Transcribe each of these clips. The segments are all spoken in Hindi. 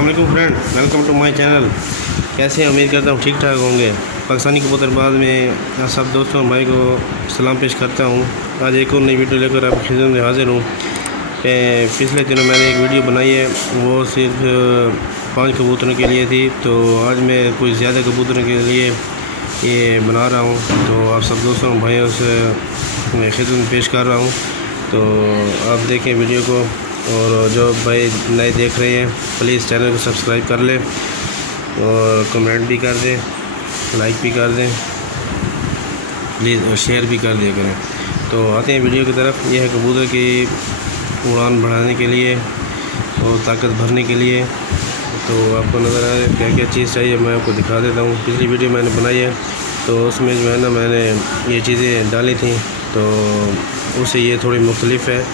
अस्सलाम वालेकुम friend, welcome to my channel. कैसे हैं? उम्मीद करता हूँ ठीक ठाक होंगे। पाकिस्तानी कबूतरबाज में सब दोस्तों भाई को सलाम पेश करता हूँ। आज एक और नई वीडियो लेकर आपकी खिदमत में हाजिर हूँ। पिछले दिनों मैंने एक वीडियो बनाई है, वो सिर्फ 5 कबूतरों के लिए थी, तो आज मैं कुछ ज़्यादा कबूतरों के लिए ये बना रहा हूँ। तो आप सब दोस्तों भाइयों से मैं खिदमत में पेश कर रहा हूँ। तो आप देखें वीडियो को, और जो भाई नए देख रहे हैं प्लीज़ चैनल को सब्सक्राइब कर लें और कमेंट भी कर दें, लाइक भी कर दें प्लीज़, और शेयर भी कर दिया करें। तो आते हैं वीडियो की तरफ। यह है कबूतर की उड़ान बढ़ाने के लिए और ताकत भरने के लिए। तो आपको नज़र आ रहा है क्या क्या चीज़ चाहिए, मैं आपको दिखा देता हूँ। पिछली वीडियो मैंने बनाई है तो उसमें जो है ना मैंने ये चीज़ें डाली थी, तो उससे ये थोड़ी मुख्तलिफ है।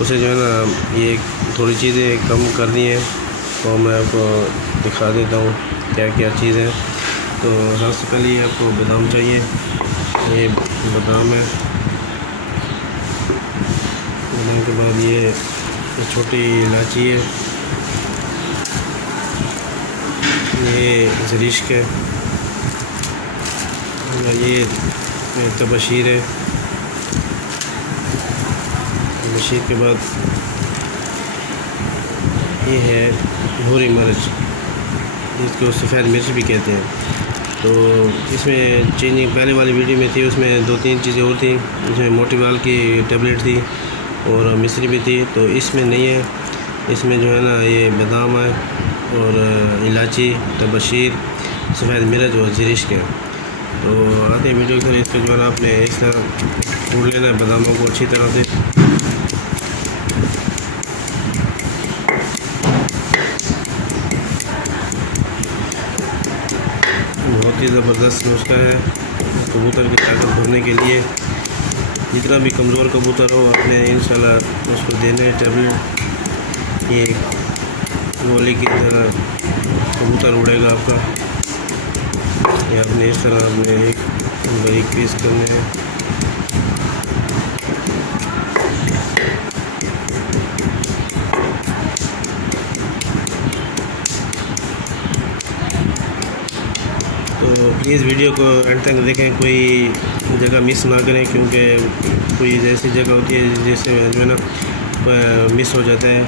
उसे जो है ना ये थोड़ी चीज़ें कम कर दी हैं, तो मैं आपको दिखा देता हूँ क्या क्या चीज़ है। तो सबसे पहले आपको बादाम चाहिए, ये बादाम है। बादाम के बाद ये छोटी इलायची है, ये ज़रिश्क है, ये तबशीर है। तबशीर के बाद ये है भूरी मिर्च, जिसको सफ़ेद मिर्च भी कहते हैं। तो इसमें चेंजिंग पहले वाली वीडियो में थी, उसमें 2-3 चीज़ें और थी। इसमें मोटी वाल की टेबलेट थी और मिश्री भी थी, तो इसमें नहीं है। इसमें जो है ना ये बादाम है और इलायची, तबशीर, सफ़ेद मिर्च और ज़रिश्क है। तो आते वीडियो की तरह इसको जो है ना आपने इस तरह कूट लेना है बादामों को अच्छी तरह से। बहुत ही ज़बरदस्त नुस्खा है कबूतर की ताकत भरने के लिए। जितना भी कमज़ोर कबूतर हो आपने इंशाल्लाह उसको देने टैबलेट, ये गोली की तरह कबूतर उड़ेगा आपका। ये आपने इस तरह आपने एक बारीक पीस करने हैं। तो प्लीज़ वीडियो को एंड तक देखें, कोई जगह मिस ना करें, क्योंकि कोई ऐसी जगह होती है जिससे जो है ना मिस हो जाता है,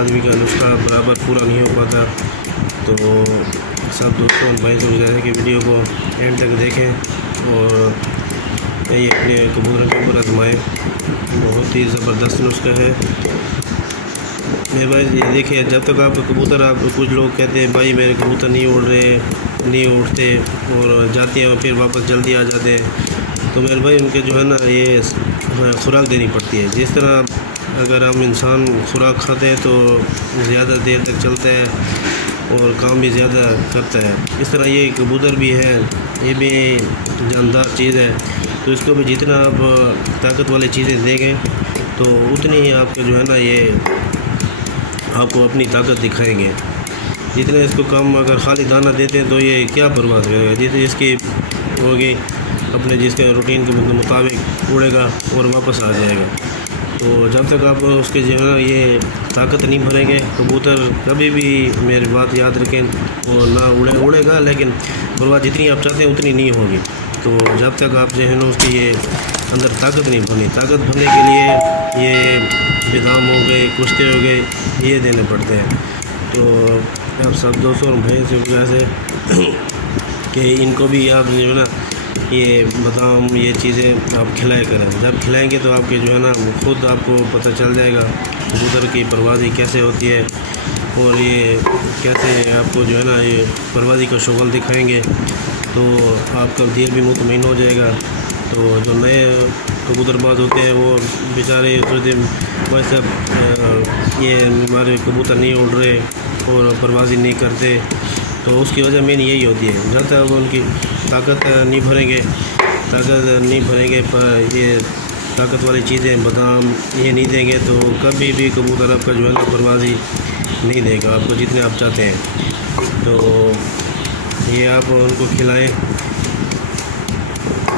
आदमी का नुस्खा बराबर पूरा नहीं हो पाता। तो सब दोस्तों भाई से गुजारिश है कि वीडियो को एंड तक देखें और ये अपने कबूतर के ऊपर आजमाएँ। बहुत ही ज़बरदस्त नुस्खा है मेरे भाई। ये देखिए, जब तक आपका कबूतर, आप कुछ लोग कहते हैं भाई मेरे कबूतर नहीं उड़ रहे, नहीं उड़ते और जाते हैं और फिर वापस जल्दी आ जाते हैं, तो मेरे भाई उनके जो है ना ये खुराक देनी पड़ती है। जिस तरह अगर हम इंसान खुराक खाते हैं तो ज़्यादा देर तक चलता है और काम भी ज़्यादा करता है, इस तरह ये कबूतर भी है, ये भी जानदार चीज़ है। तो इसको भी जितना आप ताकत वाली चीज़ें देंगे तो उतनी ही आपको जो है ना ये आपको अपनी ताकत दिखाएंगे। जितना इसको कम अगर खाली दाना देते हैं तो ये क्या बर्बाद करेगा, जितनी इसकी होगी अपने जिसके रूटीन के मुताबिक उड़ेगा और वापस आ जाएगा। तो जब तक आप उसके जो है ना ये ताकत नहीं भरेंगे, कबूतर कभी भी मेरी बात याद रखें, वो ना उड़ेगा, लेकिन बर्बाद जितनी आप चाहते हैं उतनी नहीं होगी। तो जब तक आप जो है ना उसकी ये अंदर ताकत नहीं भरनी, ताकत भरने के लिए ये बादाम हो गए, कुश्ते हो गए, ये देने पड़ते हैं। तो आप सब दोस्तों भाई से गुजारिश है कि इनको भी आप जो है ना ये बादाम, ये चीज़ें आप खिलाया करें। जब खिलाएंगे तो आपके जो है ना खुद आपको पता चल जाएगा कबूतर की परवाज़ी कैसे होती है, और ये कैसे आपको जो है ना ये परवाज़ी का शुगल दिखाएंगे, तो आपका दिल भी मुतमईन हो जाएगा। तो जो नए कबूतरबाज होते हैं वो बेचारे सोचते वैसे ये हमारे कबूतर नहीं उड़ रहे और परवाज़ी नहीं करते, तो उसकी वजह मेन यही होती है। जब तक उनकी ताकत नहीं भरेंगे पर ये ताकत वाली चीज़ें बादाम ये नहीं देंगे, तो कभी भी कबूतर आपका जो है ना परवाज़ी नहीं देगा आपको जितने आप चाहते हैं। तो ये आप उनको खिलाएं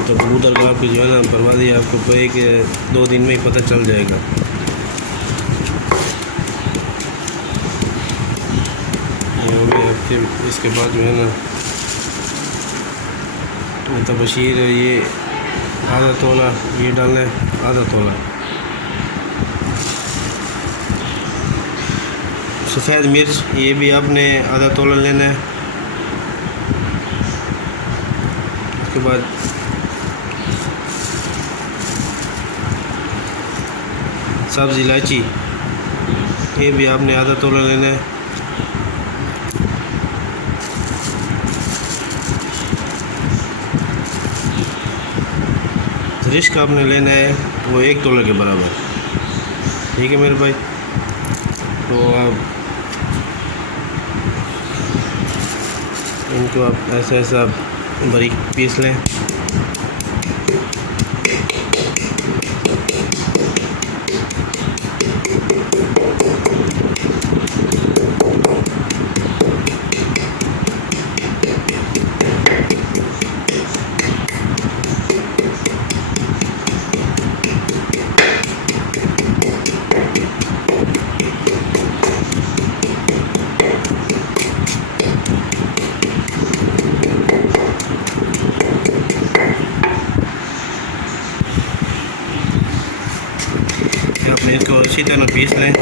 तो कबूतर का आपकी जो है ना परवाज़ी आपको 1-2 दिन में ही पता चल जाएगा। तो मैं इसके बाद जो है ना तबशीर ये आधा तोला ये डालना है, आधा तोला सफ़ेद मिर्च ये भी आपने आधा तोला लेना है। उसके बाद सब्ज़ इलायची ये भी आपने आधा तोला लेना है। रिस्क आपने लेना है वो 1 तोला के बराबर, ठीक है मेरे भाई। तो आप इनको आप ऐसा बारीक पीस लें। आपने इसको अच्छी तरह पीस लें।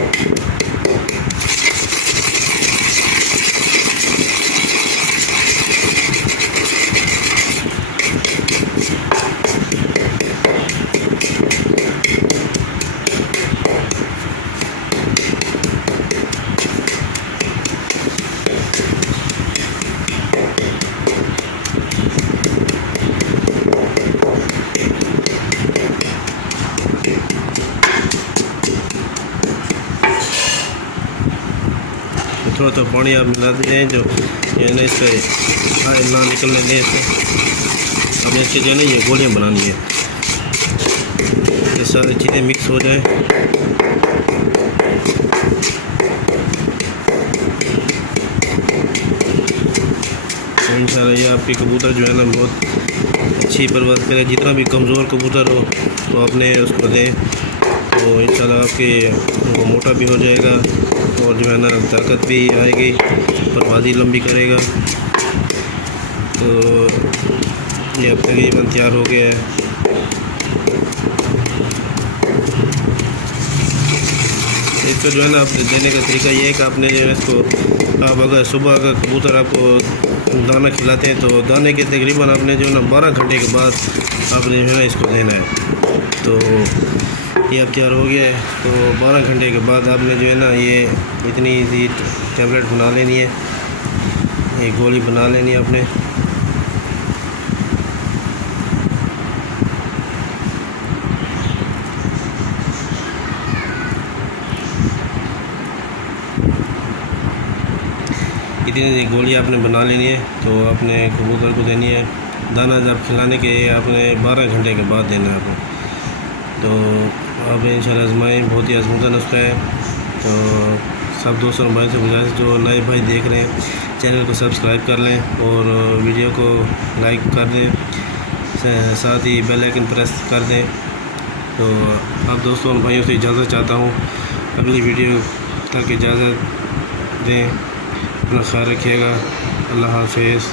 थोड़ा तो पानी आप मिला दें जो ये ना इससे ना निकलने दें इससे। अब इसके जो है ना ये गोलियाँ बनानी है, ये सारी चीज़ें मिक्स हो जाए। तो इंशाल्लाह ये आपके कबूतर जो है ना बहुत अच्छी परवरिश करे। जितना भी कमज़ोर कबूतर हो तो आपने उसको दें, तो इंशाल्लाह आपके वो मोटा भी हो जाएगा और जो है ना ताकत भी आएगी, परवाज़ी लंबी करेगा। तो ये अब तकरीबन तैयार हो गया है। इसको जो है ना आप देने का तरीका ये है कि आपने जो है इसको आप अगर सुबह अगर कबूतर आपको दाना खिलाते हैं तो दाने के तकरीबन आपने जो है ना 12 घंटे के बाद आपने जो है ना इसको देना है। तो ये अब तैयार हो गया है। तो 12 घंटे के बाद आपने जो है ना ये इतनी सी टैबलेट बना लेनी है, ये गोली बना लेनी है आपने। इतनी सी गोली आपने बना लेनी है, तो आपने कबूतर को देनी है। दाना जब खिलाने के आपने 12 घंटे के बाद देना है आपने। तो आप इंशाल्लाह आजमाएं, बहुत ही आजमूदा नुस्खा है। तो सब दोस्तों भाई से गुजारिश, जो नए भाई देख रहे हैं चैनल को सब्सक्राइब कर लें और वीडियो को लाइक कर दें, साथ ही बेल आइकन प्रेस कर दें। तो आप दोस्तों और भाइयों से इजाज़त चाहता हूँ, अगली वीडियो तक इजाज़त दें। अपना ख्याल रखिएगा। अल्लाह हाफ़िज़।